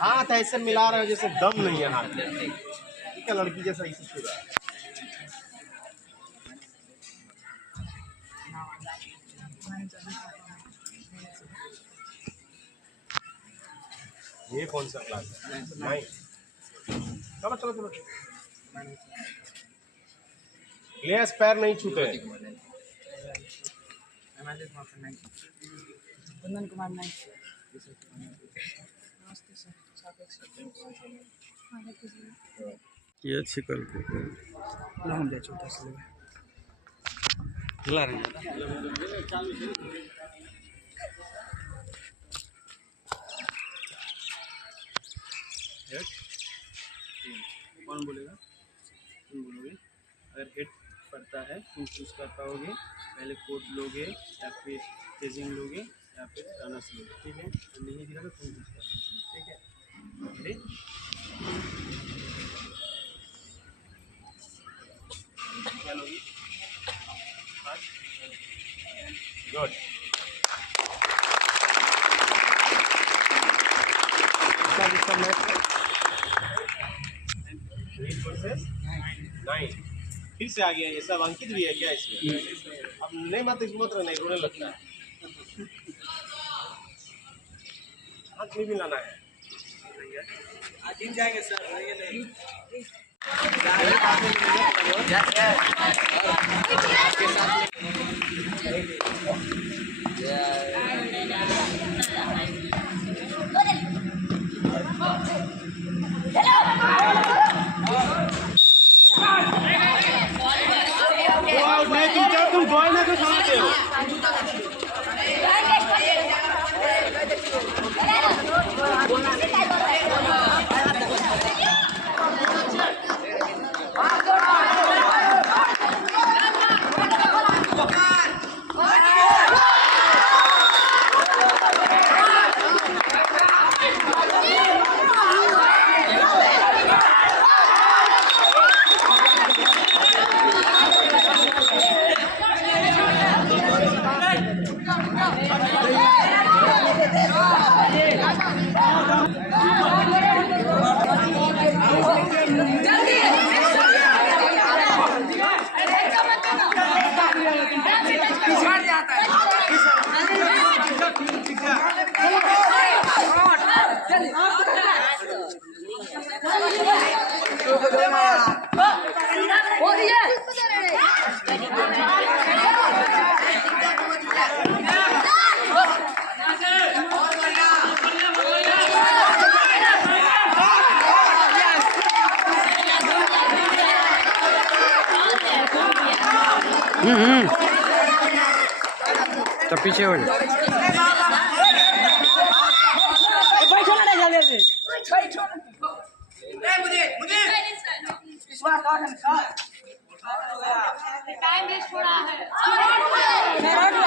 हाथ ऐसे मिला रहे जैसे दम नहीं है हाथ में, ठीक है, लड़की जैसा इसी छू रहा है। ये कौन सा क्लास है? नहीं, चलो चलो चलो, लेस पैर नहीं छूटे। कुंदन कुमार नाइक। ये छिकल के हम ले छोटा सा खिला रहे कौन बोलेगा? तुम बोलोगे। अगर हिट पड़ता है तुम चूज कर पाओगे, पहले कोड लोगे या फिर चेजिंग लोगे या फिर रनर्स लोगे, ठीक है। तो नहीं दिखा तो तुम चूज कर सकते, ठीक है। ठीक, क्या लोगी? गुड। इसका मैच है 8 वर्सेस 9। फिर से आ गया ये सब। अंकित भी है क्या इसमें? अब नहीं मत इसमें मत नहीं रोने लगता है। हाथ में भी लाना है। आज जीत जाएंगे सर। तुम बॉल में तो समझते हो। तो पीछे हो जाए। टाइम वेस्ट हो रहा है। मार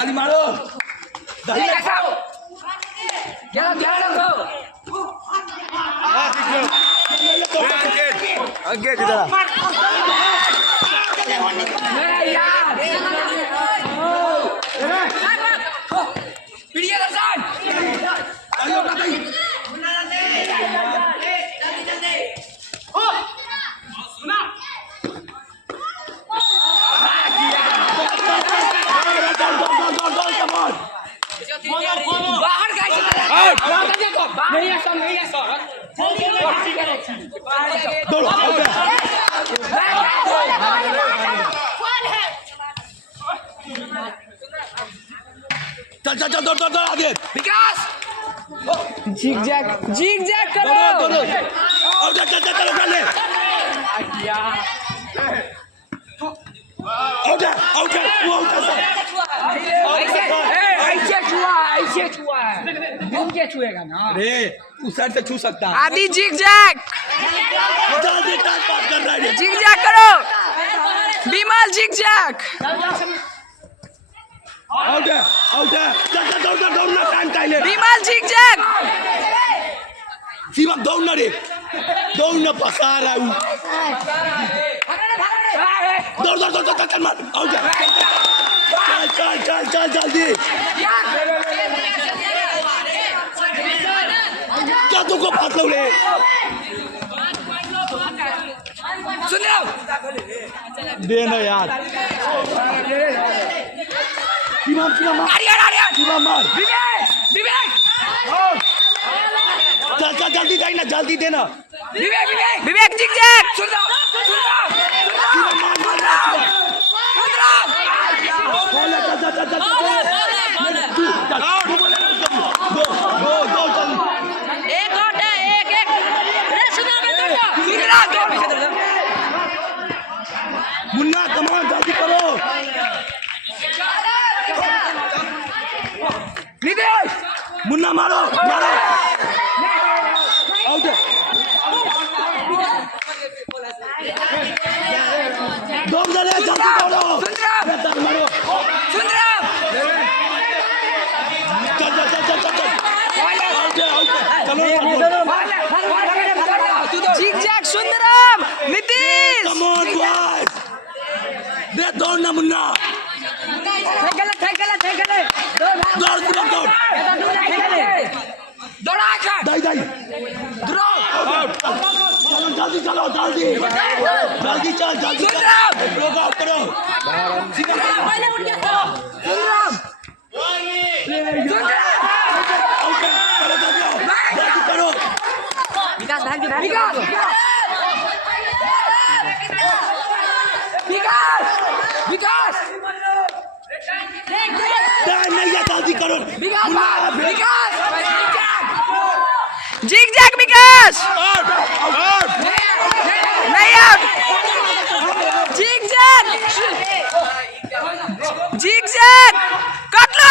ताली मारो दही खाओ क्या रखो आगे किधर चल चल चल दौड़ दौड़ दौड़ आगे विकास जिग जैग करो दौड़ो और चल चल चल चल आउट आउट वो ऐसे छुआ मुझे छुएगा ना अरे तू साइड से छू सकता है आदि जिग जैग जल्दी टाइम पास कर रहा है जिग जैग करो विमल जिग जैग आउट चल चल दौड़ दौड़ना टाइम का ले विमल जिग जैग शिवम दौड़ना रे दौड़ना फंसा रहा हूँ दौड़ दौड़ दौड़ दौड़ चल मार आउट चल चल चल चल जल्दी क्या तुमको फांस लो रे सुन रहे हो देना यार शिवम मार विवेक चल चल जल्दी देना जल्दी देना विवेक जिग जैग सुन रहा मुन्ना कमान जल्दी करो मुन्ना मारो मारो आउट दौड़ जल्दी दौड़ो मारो चल चल चल चल चल चलो zigzag Sundaram Nitish come on boys दे दौड़ना मुन्ना दौड़ दौड़ दौड़ा कर दाई दाई जल्दी चलो जल्दी जल्दी चल जल्दी रोक करो जल्दी करो विकास विकास नहीं है जल्दी करो विकास जिग जैग विकास नहीं आउट जिग जैग कट लो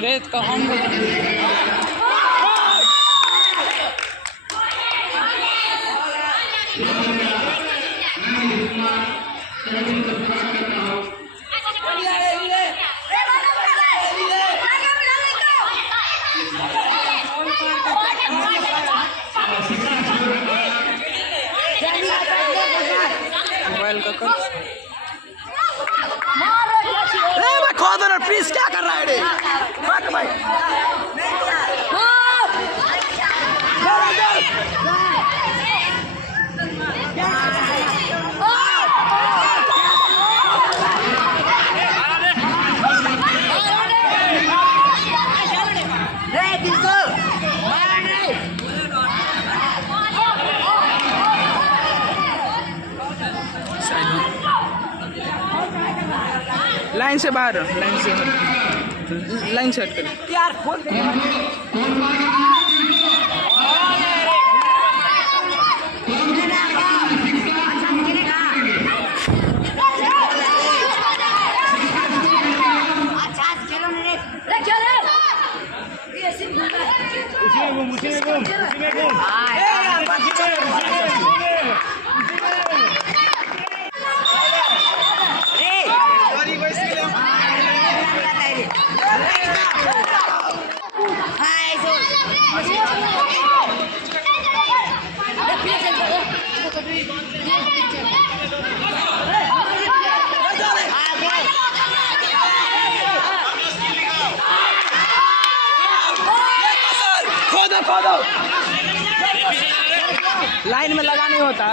रेत का हम मोबाइल का कर भाई खोद ना प्लीज क्या कर रहा है रे भाग भाई लाइन से बाहर लाइन से हट कर यार खोल लाइन में लगा नहीं होता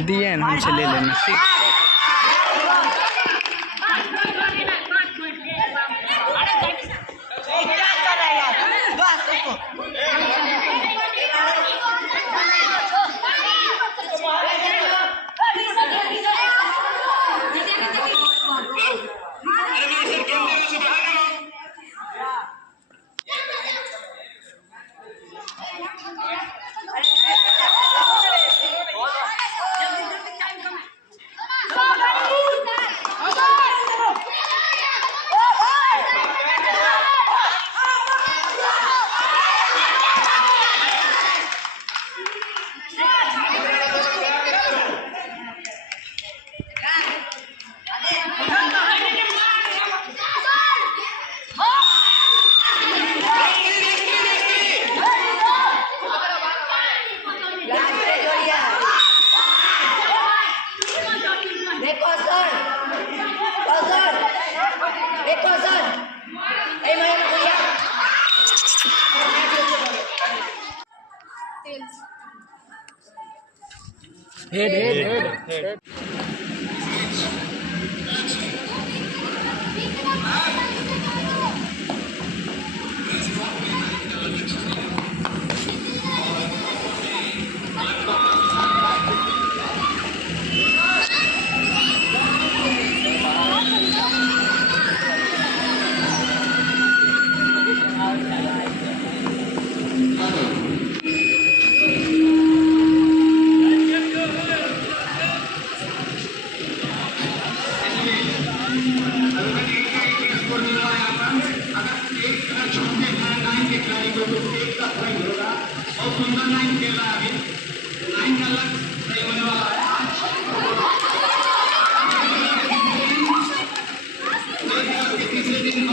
दिए हमसे ले लेना हेड सुंदर लाइन खेल रहा है अभी लाइन का लक्ष्य सही होने वाला है तीसरे दिन